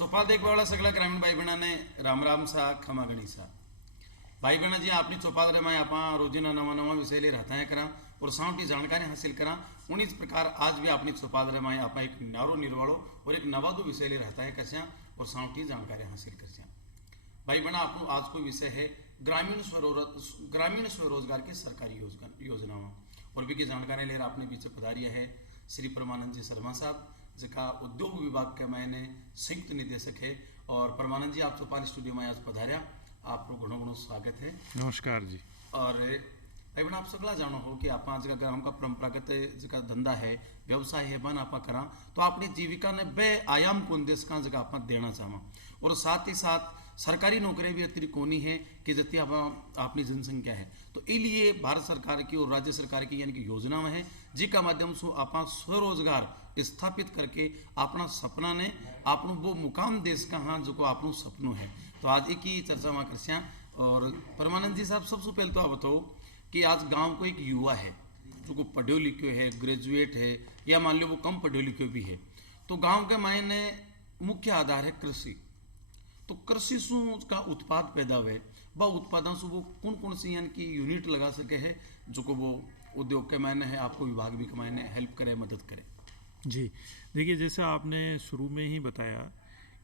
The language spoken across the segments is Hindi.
चौपाल देखने वाला सगळ्या ग्रामीण भाई बहनाने राम राम सा खमा गणिसा भाई बहना जी अपनी चौपाल रे में आप रोजाना नवा नवा विषय ले रहता है करा और साउंड की जानकारी हासिल करा उन्हीं प्रकार आज भी अपनी चौपाल रे में आप एक न्यारो निर्वाड़ो और एक नवादो विषय ले रहता है कस्या और साउंड की जानकारी हासिल कर भाई बहना आप आज कोई विषय है ग्रामीण स्वरोजगार की सरकारी योजनाओं और भी की जानकारी ले आपने पीछे पधारिया है श्री परमानंद जी शर्मा साहब जिनका उद्योग विभाग के मैंने संयुक्त निदेशक है। और परमानंद जी आप चौपाल स्टूडियो में आज पधारिया, आपको घणो घणो स्वागत है। नमस्कार जी। और भाई बहन आप सगला जानो हो कि आप जगह हमका परंपरागत जगह धंधा है व्यवसाय है बन आप करा तो अपनी जीविका ने बे आयाम को देश का जगह आप देना चाहवा और साथ ही साथ सरकारी नौकरियां भी अतिरिक्त होनी है कि जति अपनी जनसंख्या है तो इसलिए भारत सरकार की और राज्य सरकार की यानी कि योजनाएं हैं जिसका माध्यम से आप स्वरोजगार स्थापित करके अपना सपना ने आपनो वो मुकाम देश का हाँ जो को आपनो सपनों है। तो आज एक ही चर्चा वहाँ कर और परमानंद जी साहब सबसे पहले तो आप बताओ कि आज गांव को एक युवा है जो को पढ़ो लिखो है ग्रेजुएट है या मान लो वो कम पढ़ो लिखो भी है तो गांव के मायने मुख्य आधार है कृषि। तो कृषि से का उत्पाद पैदा हुए व उत्पादन से वो कौन कौन सी यानी कि यूनिट लगा सके है जो को वो उद्योग के मायने है आपको विभाग भी के मायने हेल्प करे मदद करे। जी देखिए जैसा आपने शुरू में ही बताया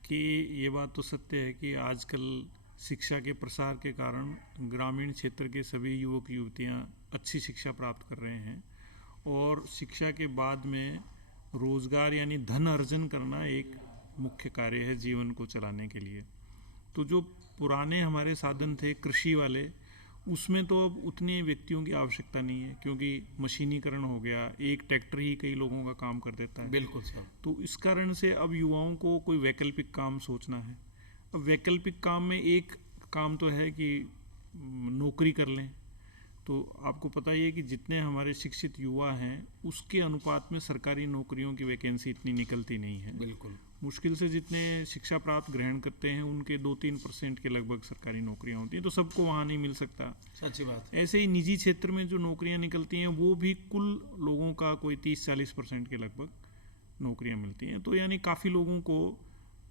कि ये बात तो सत्य है कि आजकल शिक्षा के प्रसार के कारण ग्रामीण क्षेत्र के सभी युवक युवतियाँ अच्छी शिक्षा प्राप्त कर रहे हैं और शिक्षा के बाद में रोजगार यानी धन अर्जन करना एक मुख्य कार्य है जीवन को चलाने के लिए। तो जो पुराने हमारे साधन थे कृषि वाले उसमें तो अब उतने व्यक्तियों की आवश्यकता नहीं है क्योंकि मशीनीकरण हो गया, एक ट्रैक्टर ही कई लोगों का काम कर देता है। बिल्कुल सर। तो इस कारण से अब युवाओं को कोई वैकल्पिक काम सोचना है। अब वैकल्पिक काम में एक काम तो है कि नौकरी कर लें। तो आपको पता ही है कि जितने हमारे शिक्षित युवा हैं उसके अनुपात में सरकारी नौकरियों की वैकेंसी इतनी निकलती नहीं है। बिल्कुल मुश्किल से जितने शिक्षा प्राप्त ग्रहण करते हैं उनके 2-3% के लगभग सरकारी नौकरियां होती हैं तो सबको वहाँ नहीं मिल सकता। सच्ची बात। ऐसे ही निजी क्षेत्र में जो नौकरियां निकलती हैं वो भी कुल लोगों का कोई 30-40% के लगभग नौकरियां मिलती हैं। तो यानी काफ़ी लोगों को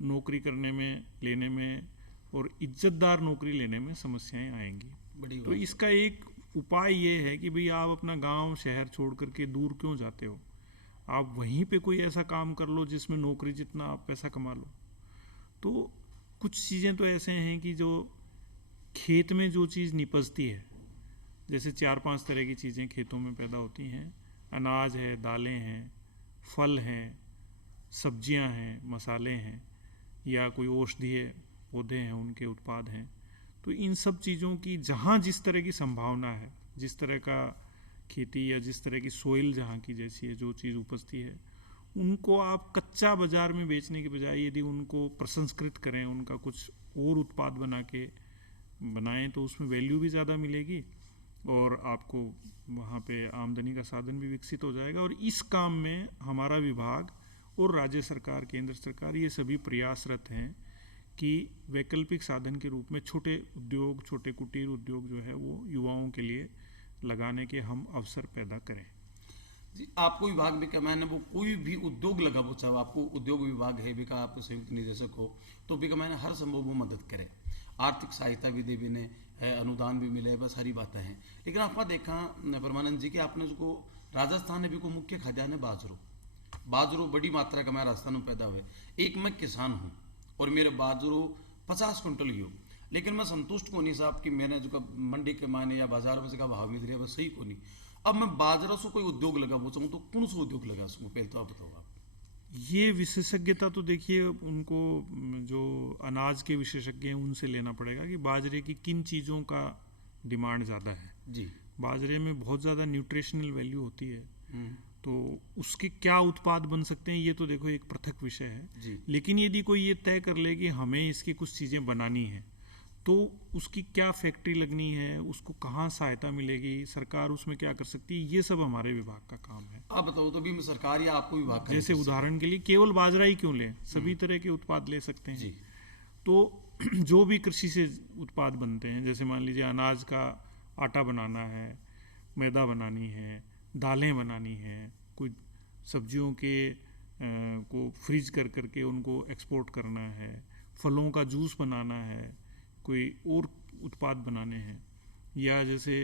नौकरी करने में लेने में और इज्जतदार नौकरी लेने में समस्याएँ आएंगी। तो इसका एक उपाय ये है कि भाई आप अपना गाँव शहर छोड़ करके दूर क्यों जाते हो, आप वहीं पे कोई ऐसा काम कर लो जिसमें नौकरी जितना आप पैसा कमा लो। तो कुछ चीज़ें तो ऐसे हैं कि जो खेत में जो चीज़ निपजती है जैसे 4-5 तरह की चीज़ें खेतों में पैदा होती हैं, अनाज है, दालें हैं, फल हैं, सब्जियां हैं, मसाले हैं या कोई औषधीय पौधे हैं उनके उत्पाद हैं। तो इन सब चीज़ों की जहाँ जिस तरह की संभावना है, जिस तरह का खेती या जिस तरह की सोइल जहाँ की जैसी है जो चीज़ उपजती है उनको आप कच्चा बाजार में बेचने के बजाय यदि उनको प्रसंस्कृत करें, उनका कुछ और उत्पाद बनाएं तो उसमें वैल्यू भी ज़्यादा मिलेगी और आपको वहाँ पे आमदनी का साधन भी विकसित हो जाएगा। और इस काम में हमारा विभाग और राज्य सरकार, केंद्र सरकार ये सभी प्रयासरत हैं कि वैकल्पिक साधन के रूप में छोटे उद्योग, छोटे कुटीर उद्योग जो है वो युवाओं के लिए लगाने के हम अवसर पैदा करें। जी आपको विभाग भी क्या मैंने वो कोई भी उद्योग लगा वो चाहे आपको उद्योग विभाग है भी का आप संयुक्त निदेशक हो तो भी का मैंने हर संभव वो मदद करे, आर्थिक सहायता भी दे भी ने अनुदान भी मिले, बस सारी बातें हैं। लेकिन आपका देखा परमानंद जी कि आपने जो राजस्थान में भी को मुख्य खाद्यान्न बाजरो बड़ी मात्रा का मैं राजस्थान में पैदा हुए। एक मैं किसान हूँ और मेरे बाजरो 50 क्विंटल ही हो लेकिन मैं संतुष्ट को नहीं साहब कि मैंने जो मंडी के मायने या बाजार में जो भाव मिल रही है वो सही को नहीं। अब मैं बाजरा से कोई उद्योग लगा वो चाहूँ तो कौन सा उद्योग लगा सकूँ पहले तो आप बताओ। आप ये विशेषज्ञता तो देखिए उनको जो अनाज के विशेषज्ञ हैं उनसे लेना पड़ेगा कि बाजरे की किन चीज़ों का डिमांड ज़्यादा है। जी बाजरे में बहुत ज़्यादा न्यूट्रिशनल वैल्यू होती है तो उसके क्या उत्पाद बन सकते हैं ये तो देखो एक पृथक विषय है। लेकिन यदि कोई ये तय कर ले कि हमें इसकी कुछ चीज़ें बनानी है तो उसकी क्या फैक्ट्री लगनी है, उसको कहाँ सहायता मिलेगी, सरकार उसमें क्या कर सकती है, ये सब हमारे विभाग का काम है। आप बताओ तो भी सरकार या आपको विभाग जैसे उदाहरण के लिए केवल बाजरा ही क्यों लें, सभी तरह के उत्पाद ले सकते हैं। तो जो भी कृषि से उत्पाद बनते हैं जैसे मान लीजिए अनाज का आटा बनाना है, मैदा बनानी है, दालें बनानी हैं, कोई सब्जियों के को फ्रीज कर करके उनको एक्सपोर्ट करना है, फलों का जूस बनाना है, कोई और उत्पाद बनाने हैं, या जैसे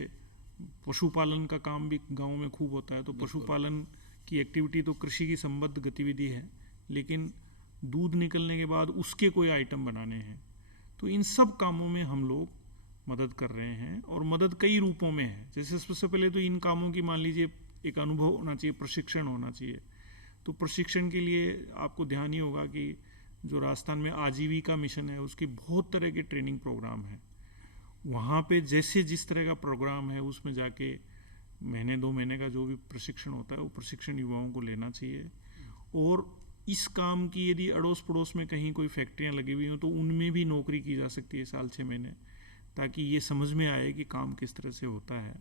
पशुपालन का काम भी गांव में खूब होता है। तो पशुपालन की एक्टिविटी तो कृषि की संबद्ध गतिविधि है, लेकिन दूध निकलने के बाद उसके कोई आइटम बनाने हैं। तो इन सब कामों में हम लोग मदद कर रहे हैं, और मदद कई रूपों में है। जैसे सबसे पहले तो इन कामों की मान लीजिए एक अनुभव होना चाहिए, प्रशिक्षण होना चाहिए। तो प्रशिक्षण के लिए आपको ध्यान ही होगा कि जो राजस्थान में आजीविका मिशन है उसकी बहुत तरह के ट्रेनिंग प्रोग्राम है। वहाँ पे जैसे जिस तरह का प्रोग्राम है उसमें जाके महीने 2 महीने का जो भी प्रशिक्षण होता है वो प्रशिक्षण युवाओं को लेना चाहिए। और इस काम की यदि अड़ोस पड़ोस में कहीं कोई फैक्ट्रियाँ लगी हुई हों तो उनमें भी नौकरी की जा सकती है साल 6 महीने, ताकि ये समझ में आए कि काम किस तरह से होता है।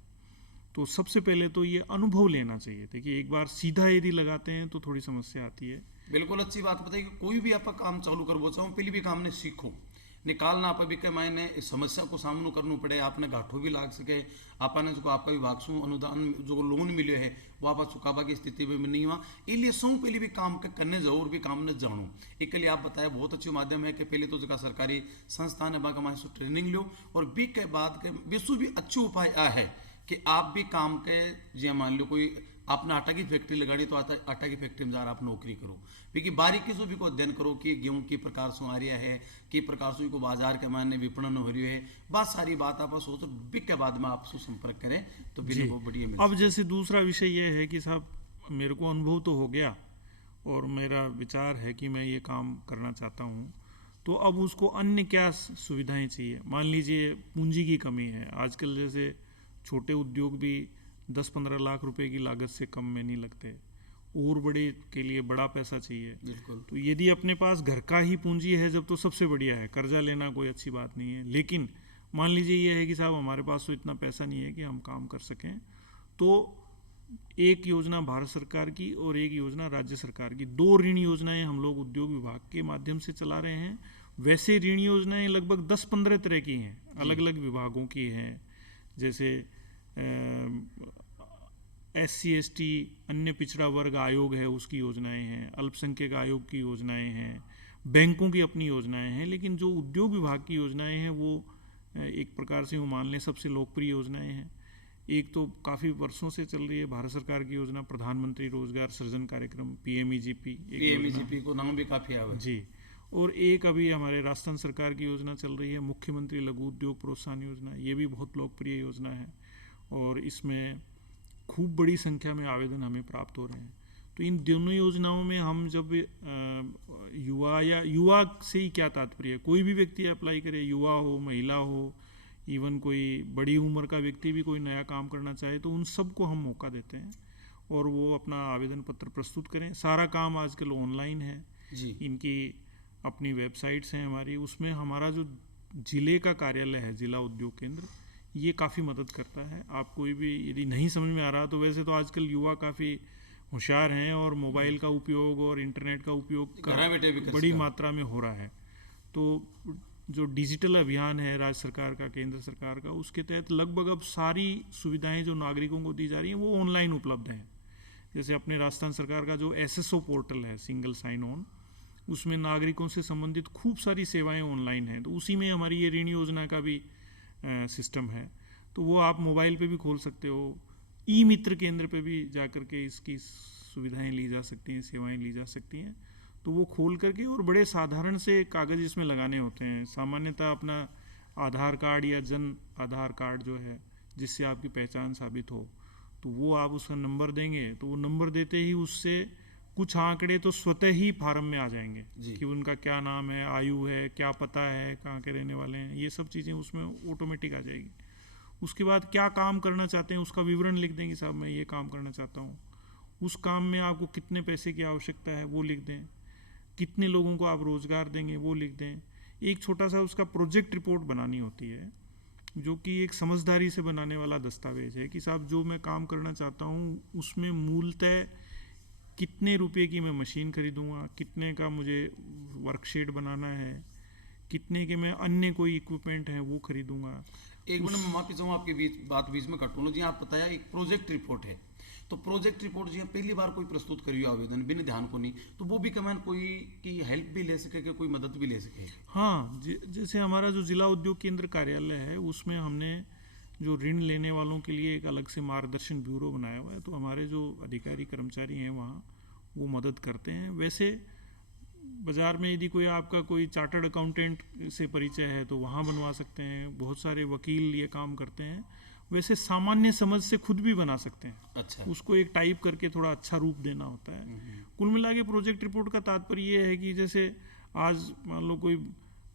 तो सबसे पहले तो ये अनुभव लेना चाहिए। देखिए, एक बार सीधा यदि लगाते हैं तो थोड़ी समस्या आती है। बिल्कुल अच्छी बात बताई कि कोई भी आप काम चालू करवो चाहो पहले भी काम ने सीखो, निकालना आप भी के मायने समस्या को सामनो करना पड़े, आपने घाटो भी लाग सके, आपने जो आपका विभाग से अनुदान जो लोन मिले है वो आप चुकावा की स्थिति में नहीं हुआ, इसलिए सौ पहले भी काम के करने जाओ और भी काम ने जानो। एक लिए आप बताया बहुत अच्छी माध्यम है कि पहले तो जगह सरकारी संस्थान है बाका माने ट्रेनिंग लो, और बी के बाद के विश्व भी अच्छी उपाय आ है कि आप भी काम के जो मान लो कोई आपने आटा की फैक्ट्री लगानी तो आटा की फैक्ट्री में जा आप नौकरी करो, क्योंकि बारीकी से भी को अध्ययन करो कि गेहूं की प्रकार से आ रहा है, कि प्रकार से को बाजार के मायने विपणन हो रही है, बात सारी बात आप सोचो बिक के बाद में आपसे संपर्क करें तो बिल्कुल बहुत बढ़िया। अब जैसे दूसरा विषय ये है कि साहब मेरे को अनुभव तो हो गया और मेरा विचार है कि मैं ये काम करना चाहता हूँ, तो अब उसको अन्य क्या सुविधाएं चाहिए। मान लीजिए पूंजी की कमी है, आजकल जैसे छोटे उद्योग भी 10-15 लाख रुपए की लागत से कम में नहीं लगते, और बड़े के लिए बड़ा पैसा चाहिए। बिल्कुल। तो यदि अपने पास घर का ही पूंजी है जब तो सबसे बढ़िया है, कर्जा लेना कोई अच्छी बात नहीं है। लेकिन मान लीजिए ये है कि साहब हमारे पास तो इतना पैसा नहीं है कि हम काम कर सकें, तो एक योजना भारत सरकार की और एक योजना राज्य सरकार की, 2 ऋण योजनाएं हम लोग उद्योग विभाग के माध्यम से चला रहे हैं। वैसे ऋण योजनाएं लगभग 10-15 तरह की हैं, अलग अलग विभागों की हैं। जैसे SC/ST अन्य पिछड़ा वर्ग आयोग है उसकी योजनाएं हैं, अल्पसंख्यक आयोग की योजनाएं हैं, बैंकों की अपनी योजनाएं हैं। लेकिन जो उद्योग विभाग की योजनाएं हैं वो एक प्रकार से वो मान लें सबसे लोकप्रिय योजनाएं हैं। एक तो काफ़ी वर्षों से चल रही है भारत सरकार की योजना प्रधानमंत्री रोजगार सृजन कार्यक्रम, PMEGP। PMEGP को नाम भी काफ़ी आया जी। और एक अभी हमारे राजस्थान सरकार की योजना चल रही है मुख्यमंत्री लघु उद्योग प्रोत्साहन योजना, ये भी बहुत लोकप्रिय योजना है और इसमें खूब बड़ी संख्या में आवेदन हमें प्राप्त हो रहे हैं। तो इन दोनों योजनाओं में हम जब युवा से ही क्या तात्पर्य है, कोई भी व्यक्ति अप्लाई करे, युवा हो, महिला हो, इवन कोई बड़ी उम्र का व्यक्ति भी कोई नया काम करना चाहे तो उन सबको हम मौका देते हैं और वो अपना आवेदन पत्र प्रस्तुत करें। सारा काम आजकल ऑनलाइन है जी। इनकी अपनी वेबसाइट्स हैं हमारी, उसमें हमारा जो जिले का कार्यालय है जिला उद्योग केंद्र, ये काफ़ी मदद करता है। आप कोई भी यदि नहीं समझ में आ रहा तो वैसे तो आजकल युवा काफ़ी होशियार हैं और मोबाइल का उपयोग और इंटरनेट का उपयोग बड़ी मात्रा में हो रहा है। तो जो डिजिटल अभियान है राज्य सरकार का, केंद्र सरकार का, उसके तहत लगभग अब सारी सुविधाएं जो नागरिकों को दी जा रही हैं वो ऑनलाइन उपलब्ध हैं। जैसे अपने राजस्थान सरकार का जो SSO पोर्टल है, सिंगल साइन ऑन, उसमें नागरिकों से संबंधित खूब सारी सेवाएं ऑनलाइन हैं। तो उसी में हमारी ये ऋण योजना का भी सिस्टम है, तो वो आप मोबाइल पे भी खोल सकते हो। ई-मित्र केंद्र पे भी जा करके इसकी सुविधाएं ली जा सकती हैं, सेवाएं ली जा सकती हैं। तो वो खोल करके, और बड़े साधारण से कागज़ इसमें लगाने होते हैं। सामान्यतः अपना आधार कार्ड या जन आधार कार्ड जो है जिससे आपकी पहचान साबित हो, तो वो आप उसका नंबर देंगे, तो वो नंबर देते ही उससे कुछ आंकड़े तो स्वतः ही फार्म में आ जाएंगे कि उनका क्या नाम है, आयु है, क्या पता है, कहाँ के रहने वाले हैं, ये सब चीज़ें उसमें ऑटोमेटिक आ जाएगी। उसके बाद क्या काम करना चाहते हैं उसका विवरण लिख देंगे, साहब मैं ये काम करना चाहता हूँ, उस काम में आपको कितने पैसे की आवश्यकता है वो लिख दें, कितने लोगों को आप रोज़गार देंगे वो लिख दें। एक छोटा सा उसका प्रोजेक्ट रिपोर्ट बनानी होती है जो कि एक समझदारी से बनाने वाला दस्तावेज है कि साहब जो मैं काम करना चाहता हूँ उसमें मूलतः कितने रुपए की मैं मशीन खरीदूंगा, कितने का मुझे वर्कशीट बनाना है, कितने के मैं अन्य कोई इक्विपमेंट है वो खरीदूंगा। एक मिनट मैं माफी चाहूँ आपकी बीच में कटूँ जी, आप बताया एक प्रोजेक्ट रिपोर्ट है, तो प्रोजेक्ट रिपोर्ट जी पहली बार कोई प्रस्तुत करियो आवेदन बिना ध्यान को नहीं, तो वो भी कमान कोई की हेल्प भी ले सके कि कोई मदद भी ले सके। हाँ, जैसे हमारा जो जिला उद्योग केंद्र कार्यालय है उसमें हमने जो ऋण लेने वालों के लिए एक अलग से मार्गदर्शन ब्यूरो बनाया हुआ है, तो हमारे जो अधिकारी कर्मचारी हैं वहाँ वो मदद करते हैं। वैसे बाज़ार में यदि कोई आपका कोई चार्टर्ड अकाउंटेंट से परिचय है तो वहाँ बनवा सकते हैं, बहुत सारे वकील ये काम करते हैं। वैसे सामान्य समझ से खुद भी बना सकते हैं। अच्छा, उसको एक टाइप करके थोड़ा अच्छा रूप देना होता है। कुल मिला के प्रोजेक्ट रिपोर्ट का तात्पर्य ये है कि जैसे आज मान लो कोई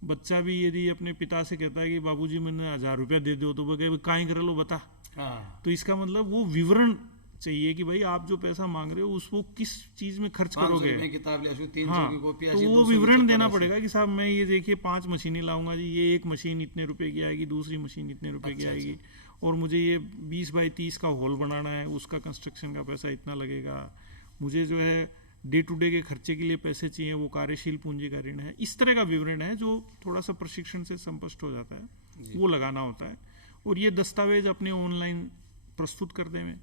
बच्चा भी यदि अपने पिता से कहता है कि बाबूजी मैंने 1000 रुपया दे दो, तो वो कहे काहे कर लो बता। हाँ, तो इसका मतलब वो विवरण चाहिए कि भाई आप जो पैसा मांग रहे हो उसको किस चीज में खर्च 500 करोगे। में किताब ले आशु, 300 हाँ, की कॉपी तो आशी, वो 200 की विवरण चप्पल देना आशी। पड़ेगा कि साहब मैं ये देखिए 5 मशीनें लाऊंगा जी, ये एक मशीन इतने रुपए की आएगी, दूसरी मशीन इतने रुपए की अच्छा, आएगी, और मुझे ये 20 बाई 30 का हॉल बनाना है, उसका कंस्ट्रक्शन का पैसा इतना लगेगा, मुझे जो है डे टू डे के खर्चे के लिए पैसे चाहिए, वो कार्यशील पूंजी का ऋण है। इस तरह का विवरण है जो थोड़ा सा प्रशिक्षण से संपुष्ट हो जाता है, वो लगाना होता है। और ये दस्तावेज अपने ऑनलाइन प्रस्तुत कर देंगे।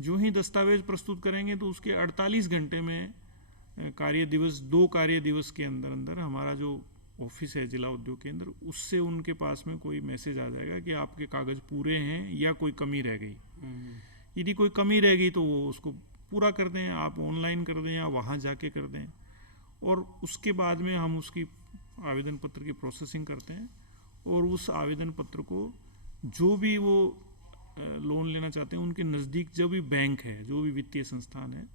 जो ही दस्तावेज प्रस्तुत करेंगे तो उसके 48 घंटे में कार्य दिवस, 2 कार्य दिवस के अंदर अंदर हमारा जो ऑफिस है जिला उद्योग केंद्र, उससे उनके पास में कोई मैसेज आ जाएगा कि आपके कागज पूरे हैं या कोई कमी रह गई। यदि कोई कमी रह गई तो वो उसको पूरा कर दें, आप ऑनलाइन कर दें या वहाँ जाके कर दें, और उसके बाद में हम उसकी आवेदन पत्र की प्रोसेसिंग करते हैं। और उस आवेदन पत्र को जो भी वो लोन लेना चाहते हैं उनके नज़दीक जो भी बैंक है, जो भी वित्तीय संस्थान है,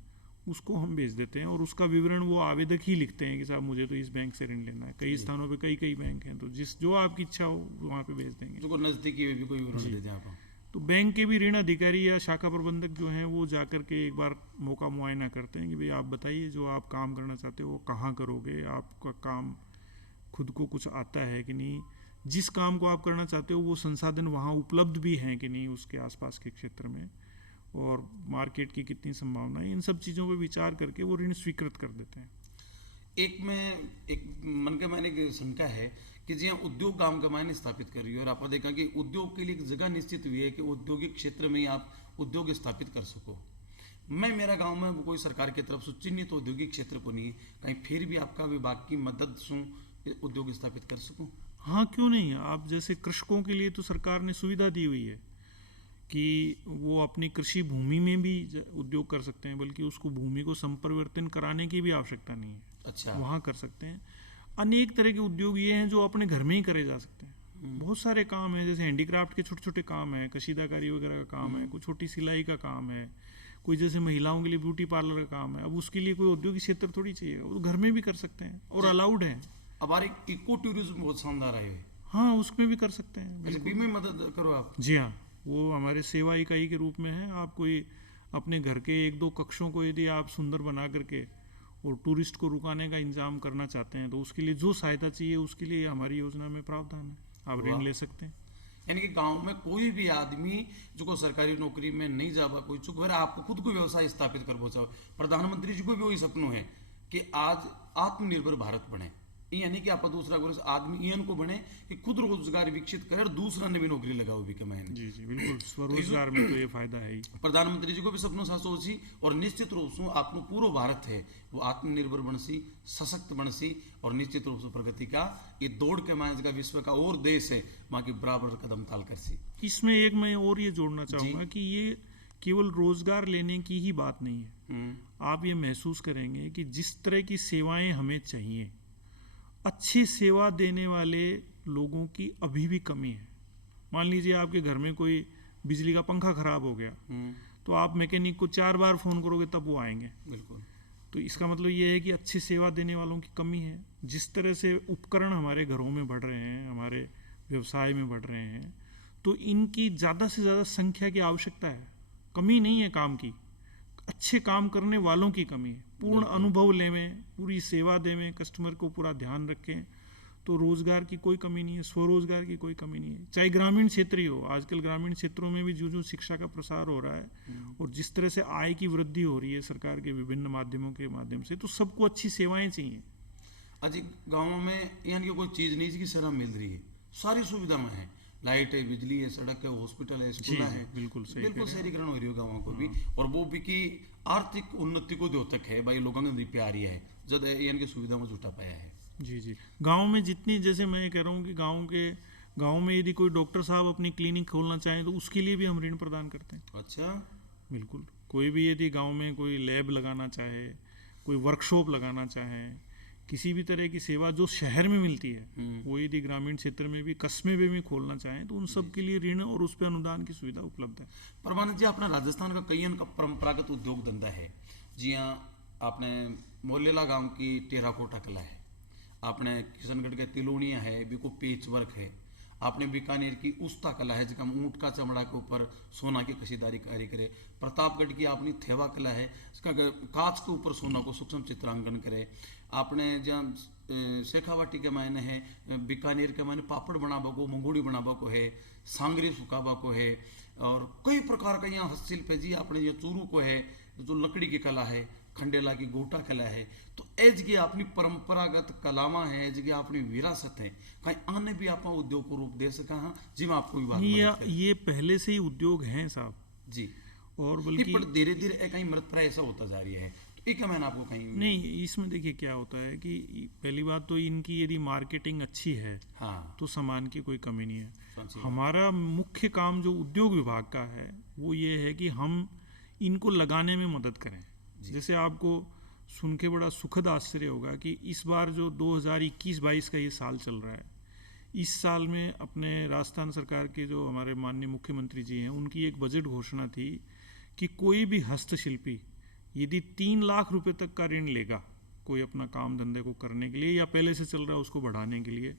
उसको हम भेज देते हैं। और उसका विवरण वो आवेदक ही लिखते हैं कि साहब मुझे तो इस बैंक से ऋण लेना है। कई स्थानों पे कई बैंक हैं, तो जो आपकी इच्छा हो वहाँ पे भेज देंगे। जो नजदीकी में भी कोई विवरण दे दें आप। तो बैंक के भी ऋण अधिकारी या शाखा प्रबंधक जो हैं वो जाकर के एक बार मौका मुआयना करते हैं कि भाई आप बताइए जो आप काम करना चाहते हो वो कहाँ करोगे, आपका काम खुद को कुछ आता है कि नहीं, जिस काम को आप करना चाहते हो वो संसाधन वहाँ उपलब्ध भी हैं कि नहीं उसके आसपास के क्षेत्र में, और मार्केट की कितनी संभावना है, इन सब चीज़ों पर विचार करके वो ऋण स्वीकृत कर देते हैं। एक मन के मायने की शंका है कि जी उद्योग काम का मायने स्थापित कर रही है, और आप देखा कि उद्योग के लिए एक जगह निश्चित हुई है कि औद्योगिक क्षेत्र में ही आप उद्योग स्थापित कर सको। मैं मेरा गांव में वो कोई सरकार की तरफ से चिन्हित औद्योगिक क्षेत्र को नहीं है, कहीं फिर भी आपका विभाग की मदद से उद्योग स्थापित कर सकूं। हाँ, क्यों नहीं। आप जैसे कृषकों के लिए तो सरकार ने सुविधा दी हुई है कि वो अपनी कृषि भूमि में भी उद्योग कर सकते हैं, बल्कि उसको भूमि को संपरिवर्तन कराने की भी आवश्यकता नहीं है। अच्छा, वहाँ कर सकते हैं। अनेक तरह के उद्योग ये हैं जो अपने घर में ही करे जा सकते हैं। बहुत सारे काम हैं, जैसे हैंडीक्राफ्ट के छोटे छोटे काम है, कशीदाकारी वगैरह का काम है, कोई छोटी सिलाई का काम है, कोई जैसे महिलाओं के लिए ब्यूटी पार्लर का काम है। अब उसके लिए कोई औद्योगिक क्षेत्र थोड़ी चाहिए, वो घर में भी कर सकते हैं और अलाउड है। हमारे इको टूरिज्म बहुत शानदार है। हाँ, उसमें भी कर सकते हैं। बीमे मदद करो आप। जी हाँ, वो हमारे सेवा इकाई के रूप में है। आप कोई अपने घर के 1-2 कक्षों को यदि आप सुंदर बना करके और टूरिस्ट को रुकाने का इंतजाम करना चाहते हैं तो उसके लिए जो सहायता चाहिए उसके लिए हमारी योजना में प्रावधान है, आप ऋण ले सकते हैं। यानी कि गांव में कोई भी आदमी जो को सरकारी नौकरी में नहीं जावा, कोई चुक वगैरह आपको खुद को व्यवसाय स्थापित कर पहुंचा। प्रधानमंत्री जी को भी वही सपनों है कि आज आत्मनिर्भर भारत बने, यानी कि आप दूसरा आदमी इन को बने कि खुद रोजगार विकसित करे और दूसरा ने भी नौकरी लगाओ भी कमाए। जी जी बिल्कुल, स्वरोजगार में तो ये फायदा है ही। प्रधानमंत्री जी को भी सपनों सा सोची, और निश्चित रूप से आपको पूरा भारत है वो आत्मनिर्भर बनसी, सशक्त बनसी, और निश्चित रूप से प्रगति का ये दौड़ के मायने का विश्व का और देश है वहाँ की बराबर कदम ताल कर सी। इसमें एक मैं और ये जोड़ना चाहूँगा कि ये केवल रोजगार लेने की ही बात नहीं है। आप ये महसूस करेंगे कि जिस तरह की सेवाएं हमें चाहिए, अच्छी सेवा देने वाले लोगों की अभी भी कमी है। मान लीजिए आपके घर में कोई बिजली का पंखा खराब हो गया, तो आप मैकेनिक को 4 बार फोन करोगे तब वो आएंगे। बिल्कुल। तो इसका मतलब ये है कि अच्छी सेवा देने वालों की कमी है। जिस तरह से उपकरण हमारे घरों में बढ़ रहे हैं, हमारे व्यवसाय में बढ़ रहे हैं, तो इनकी ज़्यादा से ज़्यादा संख्या की आवश्यकता है। कमी नहीं है काम की, अच्छे काम करने वालों की कमी है। पूर्ण अनुभव लेवें, पूरी सेवा देवें, कस्टमर को पूरा ध्यान रखें, तो रोजगार की कोई कमी नहीं है, स्वरोजगार की कोई कमी नहीं है। चाहे ग्रामीण क्षेत्र ही हो, आजकल ग्रामीण क्षेत्रों में भी जो शिक्षा का प्रसार हो रहा है और जिस तरह से आय की वृद्धि हो रही है सरकार के विभिन्न माध्यमों के माध्यम से, तो सबको अच्छी सेवाएं चाहिए। आज गाँव में यानी कि कोई चीज़ नहीं जिसकी शर्म मिल रही है, सारी सुविधाएं हैं, लाइट है, बिजली है, सड़क है, हॉस्पिटल है, स्कूल है, बिल्कुल सही बिल्कुल शहरीकरण हो रही है गाँव को भी, और वो भी की आर्थिक उन्नति को द्योतक है भाई, लोगों ने प्यारी है जब इनकी सुविधा में जुटा पाया है। जी जी। गांव में जितनी, जैसे मैं कह रहा हूँ कि गांव में यदि कोई डॉक्टर साहब अपनी क्लिनिक खोलना चाहें तो उसके लिए भी हम ऋण प्रदान करते हैं। अच्छा, बिल्कुल। कोई भी यदि गांव में कोई लैब लगाना चाहे, कोई वर्कशॉप लगाना चाहे, किसी भी तरह की सेवा जो शहर में मिलती है वो यदि ग्रामीण क्षेत्र में भी, कस्बे में भी खोलना चाहें तो उन सब के लिए ऋण और उस पर अनुदान की सुविधा उपलब्ध है। परमानंद जी, अपना राजस्थान का कई का परंपरागत उद्योग धंधा है, जी हाँ, आपने मोलेला गांव की टेराकोटा कला है, आपने किशनगढ़ के तिलोनिया है, बिको पेच वर्क है, आपने बीकानेर की उस्ता कला है जिसका ऊँट का चमड़ा के ऊपर सोना की कशीदारी कार्य करे, प्रतापगढ़ की आपने थेवा कला है इसका कांच के ऊपर सोना को सूक्ष्म चित्रांकन करे, आपने जहाँ शेखावाटी के मायने है, बीकानेर के मायने पापड़ बनाबा को, मंगोड़ी बनाबा को है, सांगरी सुखाबा को है, और कई प्रकार का यहाँ हस्तशिल्प है जी। आपने ये चूरू को है जो लकड़ी की कला है, खंडेला की गोटा कला है, तो एज की अपनी परंपरागत कलामा है, एज की अपनी विरासत है, कहीं आने भी आप उद्योग को रूप दे सका। हाँ जी, मैं आपको भी बात ये पहले से ही उद्योग हैं साहब जी, और बल्कि पर धीरे धीरे कहीं मृत प्राय ऐसा होता जा रही है, तो एक मैंने आपको कहीं नहीं, इसमें देखिए क्या होता है कि पहली बात तो इनकी यदि मार्केटिंग अच्छी है हाँ तो सामान की कोई कमी नहीं है। हमारा मुख्य काम जो उद्योग विभाग का है वो ये है कि हम इनको लगाने में मदद करें। जैसे आपको सुन के बड़ा सुखद आश्चर्य होगा कि इस बार जो 2021-22 का ये साल चल रहा है, इस साल में अपने राजस्थान सरकार के जो हमारे माननीय मुख्यमंत्री जी हैं उनकी एक बजट घोषणा थी कि कोई भी हस्तशिल्पी यदि 3 लाख रुपए तक का ऋण लेगा कोई अपना काम धंधे को करने के लिए या पहले से चल रहा है उसको बढ़ाने के लिए,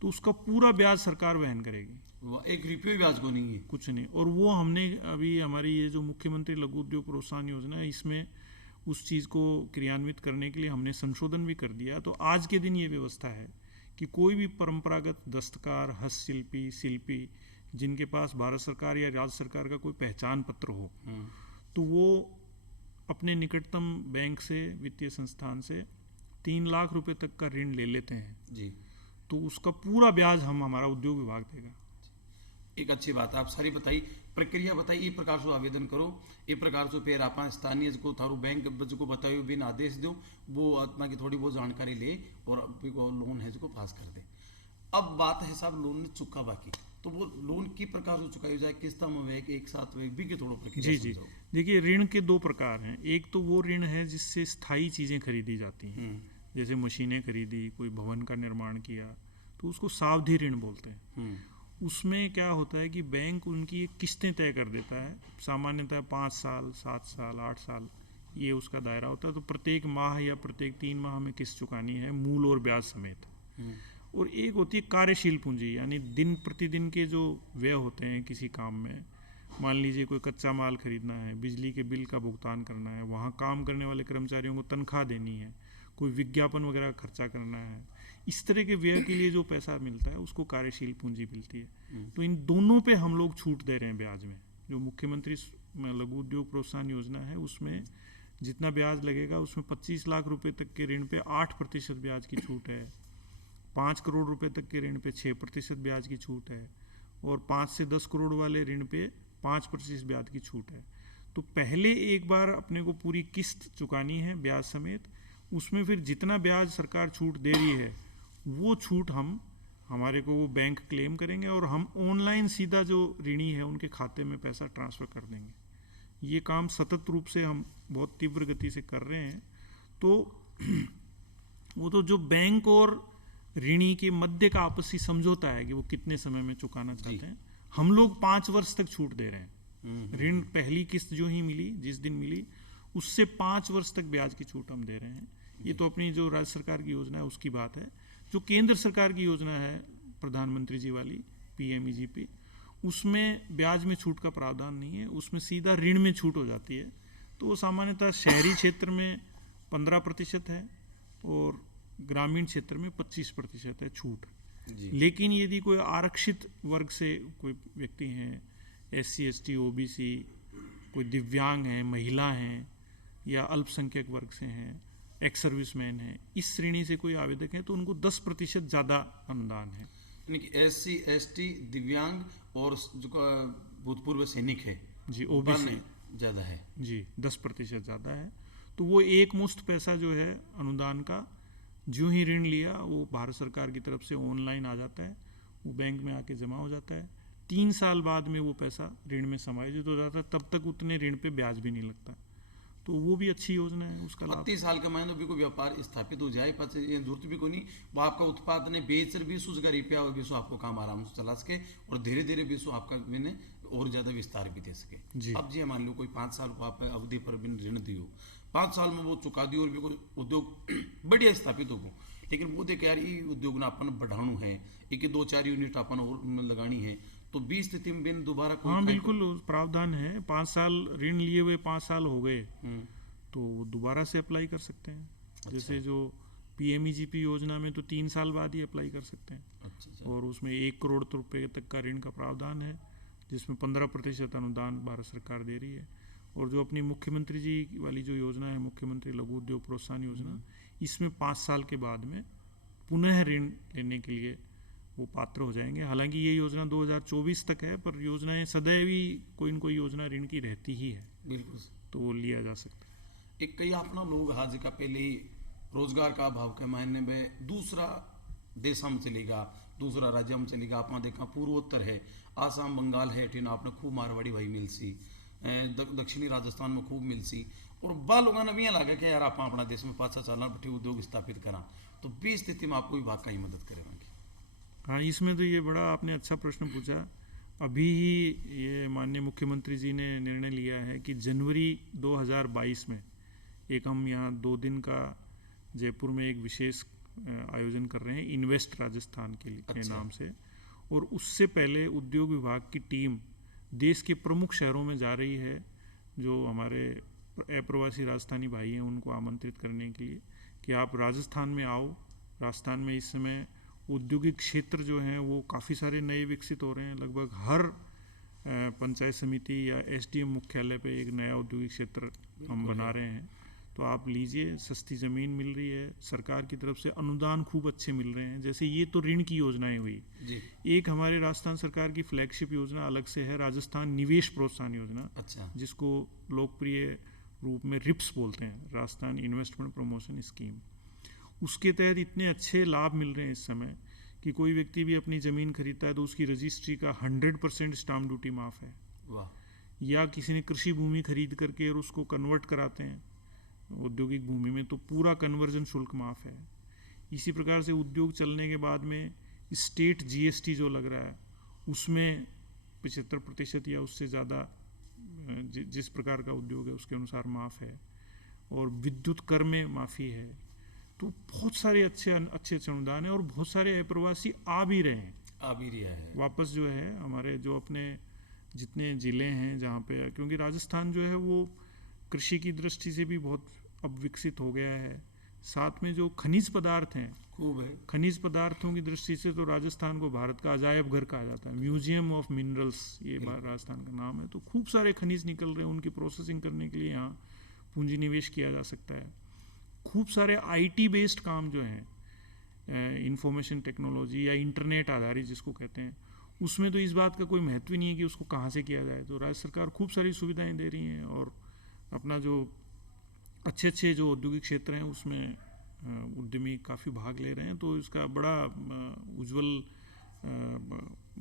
तो उसका पूरा ब्याज सरकार वहन करेगी। एक रुपये ब्याज को नहीं है, कुछ नहीं। और वो हमने अभी हमारी ये जो मुख्यमंत्री लघु उद्योग प्रोत्साहन योजना है इसमें उस चीज़ को क्रियान्वित करने के लिए हमने संशोधन भी कर दिया। तो आज के दिन ये व्यवस्था है कि कोई भी परंपरागत दस्तकार, हस्तशिल्पी, शिल्पी जिनके पास भारत सरकार या राज्य सरकार का कोई पहचान पत्र हो तो वो अपने निकटतम बैंक से, वित्तीय संस्थान से 3 लाख रुपए तक का ऋण ले लेते हैं जी, तो उसका पूरा ब्याज हमारा उद्योग विभाग देगा। एक अच्छी बात है। आप सारी बताई प्रक्रिया बताई, ये प्रकार से आवेदन करो, ये प्रकार से फिर आप स्थानीय को थारू बैंक को बताओ, बिन आदेश दो, वो आत्मा की थोड़ी बहुत जानकारी ले और लोन है जो पास कर दे। अब बात है साहब लोन ने चुका बाकी, तो वो लोन की प्रकार से चुकाई जाए, किस्ता में एक साथ भी के थोड़ा प्रक्रिया। जी जी, देखिए ऋण के 2 प्रकार हैं। एक तो वो ऋण है जिससे स्थायी चीज़ें खरीदी जाती हैं, जैसे मशीनें खरीदी, कोई भवन का निर्माण किया, तो उसको सावधि ऋण बोलते हैं। उसमें क्या होता है कि बैंक उनकी किस्तें तय कर देता है, सामान्यतः 5 साल, 7 साल, 8 साल ये उसका दायरा होता है। तो प्रत्येक माह या प्रत्येक 3 माह में किस्त चुकानी है, मूल और ब्याज समेत। और एक होती है कार्यशील पूंजी, यानी दिन प्रतिदिन के जो व्यय होते हैं किसी काम में, मान लीजिए कोई कच्चा माल खरीदना है, बिजली के बिल का भुगतान करना है, वहाँ काम करने वाले कर्मचारियों को तनख्वाह देनी है, कोई विज्ञापन वगैरह खर्चा करना है, इस तरह के व्यय के लिए जो पैसा मिलता है उसको कार्यशील पूंजी मिलती है। तो इन दोनों पे हम लोग छूट दे रहे हैं ब्याज में। जो मुख्यमंत्री लघु उद्योग प्रोत्साहन योजना है उसमें जितना ब्याज लगेगा उसमें 25 लाख रुपए तक के ऋण पे 8% ब्याज की छूट है, 5 करोड़ रुपए तक के ऋण पे 6% ब्याज की छूट है, और 5 से 10 करोड़ वाले ऋण पे 5% ब्याज की छूट है। तो पहले एक बार अपने को पूरी किस्त चुकानी है ब्याज समेत, उसमें फिर जितना ब्याज सरकार छूट दे रही है वो छूट हमारे को वो बैंक क्लेम करेंगे और हम ऑनलाइन सीधा जो ऋणी है उनके खाते में पैसा ट्रांसफ़र कर देंगे। ये काम सतत रूप से हम बहुत तीव्र गति से कर रहे हैं। तो वो तो जो बैंक और ऋणी के मध्य का आपसी समझौता है कि वो कितने समय में चुकाना चाहते हैं, हम लोग 5 वर्ष तक छूट दे रहे हैं। ऋण पहली किस्त जो ही मिली, जिस दिन मिली, उससे 5 वर्ष तक ब्याज की छूट हम दे रहे हैं। ये तो अपनी जो राज्य सरकार की योजना है उसकी बात है। जो केंद्र सरकार की योजना है प्रधानमंत्री जी वाली PMEGP, उसमें ब्याज में छूट का प्रावधान नहीं है, उसमें सीधा ऋण में छूट हो जाती है। तो वो सामान्यतः शहरी क्षेत्र में 15% है और ग्रामीण क्षेत्र में 25% है छूट। लेकिन यदि कोई आरक्षित वर्ग से कोई व्यक्ति हैं, SC ST OBC, कोई दिव्यांग हैं, महिला हैं या अल्पसंख्यक वर्ग से हैं, एक्स सर्विसमैन है, इस श्रेणी से कोई आवेदक है तो उनको 10% ज़्यादा अनुदान है। यानी कि SC ST दिव्यांग और जो भूतपूर्व सैनिक है जी, ओबीसी ज़्यादा है जी 10% ज़्यादा है। तो वो एक मुश्त पैसा जो है अनुदान का, जो ही ऋण लिया वो भारत सरकार की तरफ से ऑनलाइन आ जाता है, वो बैंक में आके जमा हो जाता है। 3 साल बाद में वो पैसा ऋण में समायोजित हो जाता है, तब तक उतने ऋण पे ब्याज भी नहीं लगता। तो वो भी अच्छी योजना है, उसका लाभ। 30 साल के महीनों भी कोई व्यापार स्थापित हो जाए पर ये जरूरत भी को नहीं, वो आपका उत्पाद ने बेचकर भी उसका रुपया और भी आपको काम आराम से चला सके और धीरे धीरे भी आपका मैंने और ज़्यादा विस्तार भी दे सके। अब जी मान लो कोई 5 साल को आप अवधि पर भी ऋण दियो, 5 साल में वो चुका दियो और भी कोई उद्योग बढ़िया स्थापित हो, लेकिन वो देख यार ये उद्योग ना अपन बढ़ाणु है, एक 2-4 यूनिट अपन और लगानी है, तो 20 स्थिति में बिन दोबारा कोई हाँ बिल्कुल प्रावधान है। 5 साल ऋण लिए हुए 5 साल हो गए तो दोबारा से अप्लाई कर सकते हैं। जैसे जो PMEGP योजना में तो 3 साल बाद ही अप्लाई कर सकते हैं। अच्छा। और उसमें 1 करोड़ रुपए तक का ऋण का प्रावधान है, जिसमें 15% अनुदान भारत सरकार दे रही है। और जो अपनी मुख्यमंत्री जी वाली जो योजना है, मुख्यमंत्री लघु उद्योग प्रोत्साहन योजना, इसमें 5 साल के बाद में पुनः ऋण लेने के लिए वो पात्र हो जाएंगे। हालांकि ये योजना 2024 तक है, पर योजनाएं सदैव ही कोई न कोई योजना ऋण की रहती ही है, बिल्कुल, तो वो लिया जा सकता है। एक कई अपना लोग आज का पहले ही रोजगार का अभाव के मायने में दूसरा देश में चलेगा, दूसरा राज्य में चलेगा। आप देखा पूर्वोत्तर है, आसाम बंगाल है, अठीन आपने खूब मारवाड़ी भाई मिलसी, दक्षिणी राजस्थान में खूब मिलसी, और बा लोगों ने भी यहाँ लगा कि यार आप अपना देश में 5 साल बैठे उद्योग स्थापित करा, तो 20 स्थिति में आपको विभाग का ही मदद करेंगे। हाँ, इसमें तो ये बड़ा आपने अच्छा प्रश्न पूछा। अभी ही ये माननीय मुख्यमंत्री जी ने निर्णय लिया है कि जनवरी 2022 में एक हम यहाँ 2 दिन का जयपुर में एक विशेष आयोजन कर रहे हैं, इन्वेस्ट राजस्थान के नाम से। और उससे पहले उद्योग विभाग की टीम देश के प्रमुख शहरों में जा रही है, जो हमारे अप्रवासी राजस्थानी भाई हैं उनको आमंत्रित करने के लिए कि आप राजस्थान में आओ। राजस्थान में इस समय औद्योगिक क्षेत्र जो हैं वो काफ़ी सारे नए विकसित हो रहे हैं। लगभग हर पंचायत समिति या SDM मुख्यालय पे एक नया औद्योगिक क्षेत्र हम बना रहे हैं। तो आप लीजिए, सस्ती ज़मीन मिल रही है, सरकार की तरफ से अनुदान खूब अच्छे मिल रहे हैं। जैसे ये तो ऋण की योजनाएं हुई जी। एक हमारे राजस्थान सरकार की फ्लैगशिप योजना अलग से है, राजस्थान निवेश प्रोत्साहन योजना। अच्छा। जिसको लोकप्रिय रूप में RIPS बोलते हैं, राजस्थान इन्वेस्टमेंट प्रमोशन स्कीम। उसके तहत इतने अच्छे लाभ मिल रहे हैं इस समय कि कोई व्यक्ति भी अपनी ज़मीन खरीदता है तो उसकी रजिस्ट्री का 100% स्टाम्प ड्यूटी माफ़ है। वाह। या किसी ने कृषि भूमि खरीद करके और उसको कन्वर्ट कराते हैं औद्योगिक भूमि में, तो पूरा कन्वर्जन शुल्क माफ़ है। इसी प्रकार से उद्योग चलने के बाद में स्टेट GST जो लग रहा है उसमें 75% या उससे ज़्यादा जिस प्रकार का उद्योग है उसके अनुसार माफ़ है। और विद्युत कर में माफ़ी है। तो बहुत सारे अच्छे अनुदान है और बहुत सारे अप्रवासी आ भी रहे हैं वापस। जो है हमारे जो अपने जितने ज़िले हैं जहाँ पे, क्योंकि राजस्थान जो है वो कृषि की दृष्टि से भी बहुत अब विकसित हो गया है। साथ में जो खनिज पदार्थ हैं खूब है, खनिज पदार्थों की दृष्टि से तो राजस्थान को भारत का अजायब घर कहा जाता है, म्यूजियम ऑफ मिनरल्स ये राजस्थान का नाम है। तो खूब सारे खनिज निकल रहे हैं, उनकी प्रोसेसिंग करने के लिए यहाँ पूंजी निवेश किया जा सकता है। खूब सारे IT बेस्ड काम जो हैं, इंफॉर्मेशन टेक्नोलॉजी या इंटरनेट आधारित जिसको कहते हैं, उसमें तो इस बात का कोई महत्व ही नहीं है कि उसको कहाँ से किया जाए। तो राज्य सरकार खूब सारी सुविधाएं दे रही हैं और अपना जो अच्छे जो औद्योगिक क्षेत्र हैं उसमें उद्यमी काफ़ी भाग ले रहे हैं। तो इसका बड़ा उज्जवल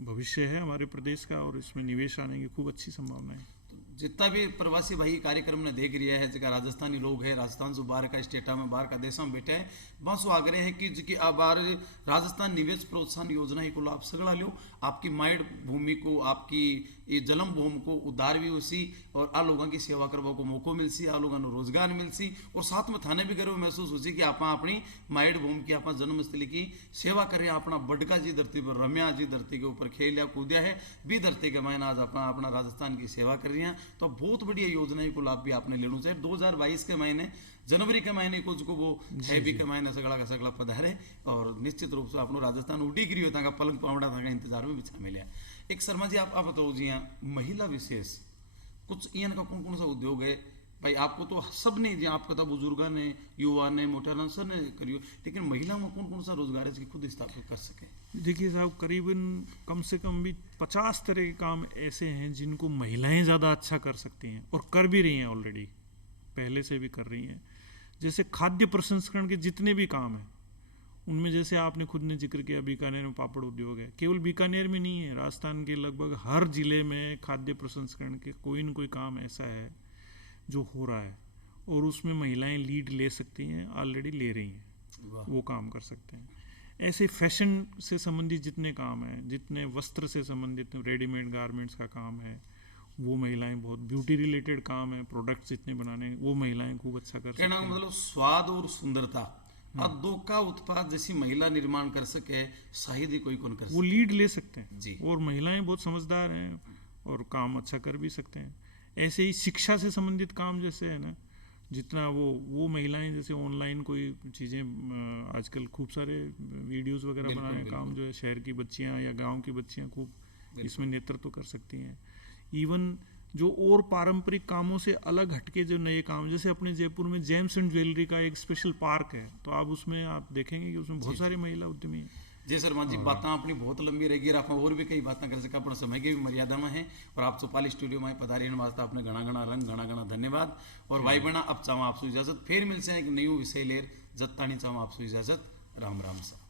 भविष्य है हमारे प्रदेश का और इसमें निवेश आने की खूब अच्छी संभावना है। जितना भी प्रवासी भाई कार्यक्रम ने देख रिया है, जगह राजस्थानी लोग है, राजस्थान से बाहर का स्टेटा में बाहर का देशा में बैठे हैं, बस वो आग्रह है कि जी बार राजस्थान निवेश प्रोत्साहन योजना ही को आप सगड़ा लो, आपकी माइड भूमि को, आपकी ये जन्म भूमि को उद्धार भी उसी और आ लोगों की सेवा करवा को मौको मिलसी, आ लोगों को रोजगार मिलसी और साथ में थाने भी गर्व महसूस हो कि आप अपनी माइड भूमि की आप जन्मस्थली की सेवा कर रहे हैं। अपना बडका जी धरती पर रम्या जी धरती के ऊपर खेलिया कूदिया है भी धरती के मैंने आज अपना राजस्थान की सेवा कर रही हैं। तो बहुत बढ़िया योजना को लाभ भी आपने लेना चाहिए। 2022 के महीने जनवरी के महीने को जो वो है भी के महीने सगड़ा का सगड़ा पधारे और निश्चित रूप से अपनो राजस्थान उड़ी गिरी होता पलंग पावड़ा था इंतजार में बिछा मिले। एक शर्मा जी आप बताओ जी यहाँ महिला विशेष कुछ इन का कौन कौन सा उद्योग है भाई आपको तो सब ने जी आपका तो बुजुर्गा ने युवा ने मोटा सब ने करियो, लेकिन महिला में कौन कौन सा रोजगार है जिसकी खुद स्थापित कर सके? देखिए साहब, करीबन कम से कम भी 50 तरह के काम ऐसे हैं जिनको महिलाएं ज़्यादा अच्छा कर सकती हैं और कर भी रही हैं, ऑलरेडी पहले से भी कर रही हैं। जैसे खाद्य प्रसंस्करण के जितने भी काम हैं उनमें, जैसे आपने खुद ने जिक्र किया बीकानेर में पापड़ उद्योग है, केवल बीकानेर में नहीं है, राजस्थान के लगभग हर जिले में खाद्य प्रसंस्करण के कोई न कोई काम ऐसा है जो हो रहा है और उसमें महिलाएं लीड ले सकती हैं, ऑलरेडी ले रही हैं, वो काम कर सकते हैं। ऐसे फैशन से संबंधित जितने काम हैं, जितने वस्त्र से संबंधित रेडीमेड गारमेंट्स का काम है, वो महिलाएं बहुत, ब्यूटी रिलेटेड काम है, प्रोडक्ट्स जितने बनाने वो महिलाएं खूब अच्छा कर सकती हैं। कहना का मतलब स्वाद और सुंदरता दो का उत्पाद जैसी महिला निर्माण कर सके, शायद ही कोई कौन कर वो सके। लीड ले सकते हैं जी। और महिलाएं बहुत समझदार हैं और काम अच्छा कर भी सकते हैं। ऐसे ही शिक्षा से संबंधित काम जैसे है ना, जितना वो महिलाएं जैसे ऑनलाइन कोई चीज़ें आजकल खूब सारे वीडियोस वगैरह बनाने का काम जो है, शहर की बच्चियां या गांव की बच्चियां खूब इसमें नेतृत्व कर सकती हैं। इवन जो और पारंपरिक कामों से अलग हटके जो नए काम, जैसे अपने जयपुर में जेम्स एंड ज्वेलरी का एक स्पेशल पार्क है, तो आप उसमें आप देखेंगे कि उसमें बहुत सारी महिला उद्यमी हैं। जी शर्मा जी, बातें अपनी बहुत लंबी रहेगी और आप और भी कई बातें कर सके, अपने समय की भी मर्यादा में है और आप चौपाली स्टूडियो में पधारी वास्ते आपने घना घना रंग घना घना धन्यवाद। और भाई बहना अब चाहूँ आपसे इजाजत, फिर मिलते हैं एक नई विषय लेर, जब तानी चाहूँ आपसे इजाजत। राम राम सा।